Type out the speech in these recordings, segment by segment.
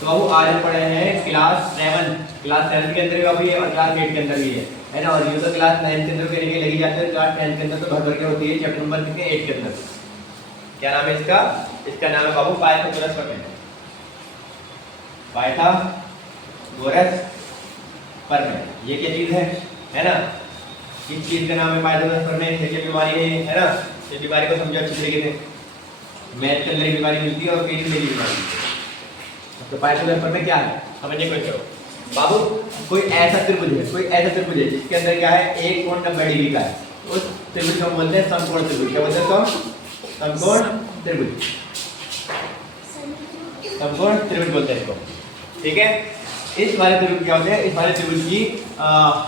तो बाबू आज हम पढ़े हैं क्लास 7 के अंदर भी बाबू ये और क्लास 8 के अंदर भी है ना। और ये तो क्लास 9 के अंदर करके लगी जाती है, क्लास 10 के अंदर तो भर भर के होती है चैप्टर नंबर कितने 8 के अंदर। क्या नाम है इसका? इसका नाम है बाबू पाइथागोरस प्रमेय। पाइथागोरस प्रमेय ये क्या चीज है ना। इस चीज का नाम है पाइथागोरस प्रमेय। ये बीमारी है ना, इस बीमारी को समझो अच्छी तरीके से। मैथ के अंदर बीमारी मिलती है और फिजिक्स में बीमारी मिलती है। तो पाइथागोरस प्रमेय क्या है समझने को करो बाबू। कोई ऐसा त्रिभुज है जिसके अंदर क्या है एक कोण 90 डिग्री का है, उस त्रिभुज को बोलते हैं समकोण त्रिभुज। क्या बोलते हैं? समकोण त्रिभुज। समकोण त्रिभुज बोलते हैं इसको, ठीक है। इस वाले त्रिभुज क्या होते हैं? इस वाले त्रिभुज की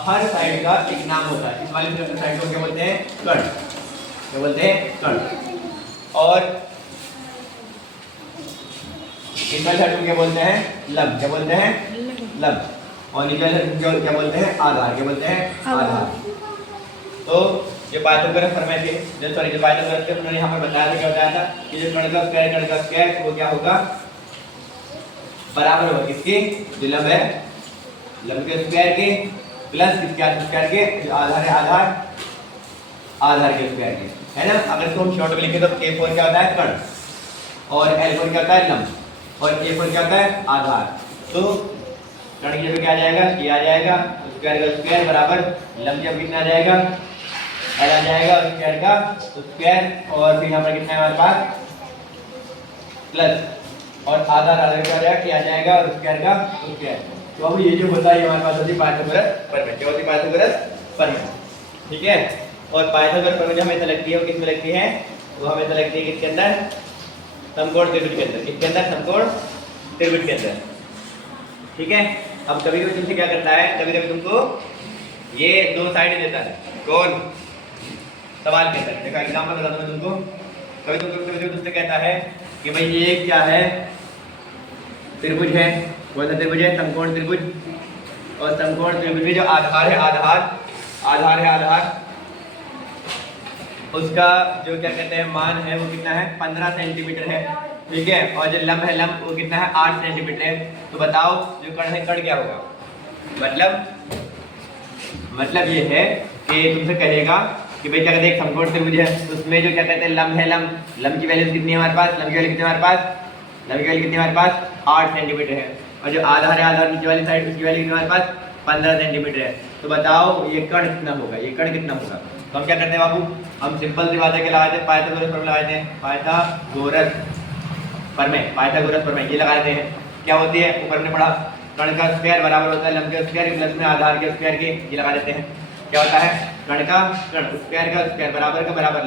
हर साइड का एक नाम होता है। इस वाले साइड को क्या बोलते हैं? कर्ण। क्या बोलते हैं? कर्ण। और इस वाले साइड को क्या बोलते हैं? लंब। क्या बोलते हैं? लंब। और नीचे वाले साइड को क्या बोलते हैं? आधार। क्या बोलते हैं? आधार। तो ये पाइथागोरस प्रमेय थे, सॉरी जो पाइथागोरस थे उन्होंने यहाँ पर बताया था, क्या बताया था कि जो कर्ण का स्क्वायर वो क्या होगा? बराबर होगा किसके? जो लंब है लंब के स्क्वायर के प्लस किसके स्क्वायर के, जो आधार है आधार के स्क्वायर के, है ना। अगर इसको हम शॉर्ट में लिखें तो A4 क्या होता है? कर्ण। और L4 क्या होता है? लंब। और A4 क्या होता है? आधार। तो कर्ण की जगह क्या आ जाएगा? ये आ जाएगा, स्क्वायर का स्क्वायर बराबर लंब जब कितना आ जाएगा? L आ जाएगा, स्क्वायर का स्क्वायर। और फिर यहाँ पर कितना है हमारे पास? प्लस। और आधार क्या आ जाएगा? क्या आ जाएगा? और स्क्वायर का स्क्वायर। तो अब ये जो होता है हमारे पास होती है पाइथागोरस प्रमेय। क्या होती है? पाइथागोरस प्रमेय, ठीक है। और पाइथागोरस प्रमेय जो हमेशा लगती है वो किसमें लगती है? वो हमेशा लगती है किसके अंदर? समकोण त्रिभुज के अंदर। किसके अंदर? समकोण त्रिभुज के अंदर, ठीक है। अब कभी कभी तुमसे क्या करता है, कभी कभी तुमको ये दो साइड देता है। कौन? सवाल के अंदर। देखो एग्जांपल बताता हूं मैं तुमको। कभी तुमसे कहता है कि भाई ये क्या है? त्रिभुज है। कौन सा त्रिभुज है? समकोण त्रिभुज। और समकोण त्रिभुज में जो आधार है आधार उसका जो क्या कहते हैं मान है वो कितना है? 15 सेंटीमीटर है, ठीक है। और जो लंब है वो कितना है? 8 सेंटीमीटर है। तो बताओ जो कर्ण है कर्ण क्या होगा? मतलब ये है कि तुमसे कहेगा कि भाई क्या कहते हैं एक समकोण त्रिभुज है, उसमें जो क्या कहते हैं लंब है लंब की वैल्यू कितनी है हमारे पास? लंब की वैल्यू कितनी है हमारे पास? लंब की वैल्यू कितनी है हमारे पास? 8 सेंटीमीटर है। और जो आधार है आधार नीचे वाली साइड उसकी वैल्यू कितनी हमारे पास? 15 सेंटीमीटर है। तो बताओ ये कर्ण कितना होगा? ये कर्ण कितना होगा? तो हम क्या करते हैं बाबू? हम सिंपल सी बात है कि लगाते हैं पाइथागोरस प्रमेय लगाते हैं। पाइथागोरस प्रमेय ये लगा देते हैं। क्या होती है? ऊपर ने पढ़ा कर्ण का स्क्वायर बराबर होता है लंब के स्क्वायर प्लस में आधार के स्क्वायर के, ये लगा देते हैं। क्या होता है? कर्ण स्क्वायर का स्क्वायर बराबर का बराबर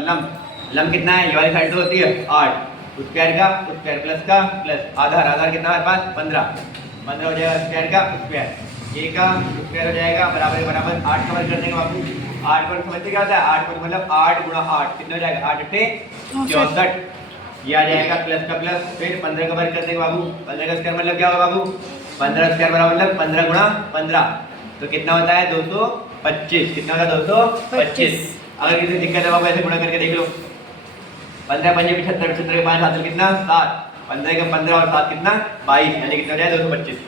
लंब कितना है? ये वाली साइड तो होती है 8, स्क्वायर का स्क्वायर प्लस का प्लस आधार कितना हमारे पास? 15 हो जाएगा स्क्वायर का स्क्वायर। ये का स्क्वायर हो जाएगा बराबर 8 का वर्ग कर देंगे बाबू। 8 वर्ग समझते क्या होता है? 8 वर्ग मतलब 8 गुणा 8 कितना हो जाएगा? 8 अट्ठे 64। ये आ जाएगा प्लस का प्लस, फिर 15 का वर्ग कर देंगे बाबू। 15 का स्क्वायर मतलब क्या होगा बाबू? 15 स्क्वायर बराबर मतलब 15 गुणा 15, तो कितना होता है? 225। कितना होगा? 225। अगर किसी दिक्कत है बाबू ऐसे गुणा करके देख लो। 15 पंजे 75, 75 के 5 हासिल कितना? 7। 15 का 15 और 7 कितना? 22, यानी कितना हो जाएगा? 225।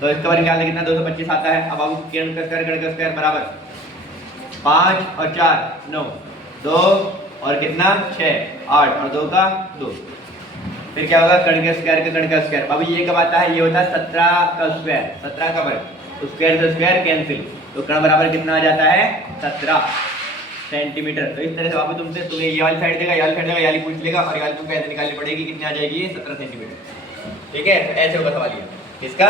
तो इसका वर्ग निकालने कितना? 225 आता है। अब बाबू कर्ण का स्क्वायर बराबर 5 और 4 9, 2 और कितना? 6 8 और 2 का 2। फिर क्या होगा? कर्ण का स्क्वायर बाबू ये कब आता है? ये होता है 17 का स्क्वायर, 17 का वर्ग। तो स्क्वायर से स्क्वायर कैंसिल, तो कर्ण बराबर कितना आ जाता है? 17 सेंटीमीटर। तो इस तरह से बाबू तुम्हें ये वाली साइड देगा, ये वाली पूछ लेगा, और ये वाली तुमको ऐसे निकालनी पड़ेगी। कितनी आ जाएगी? 17 सेंटीमीटर, ठीक है। ऐसे होगा सवाल ये इसका।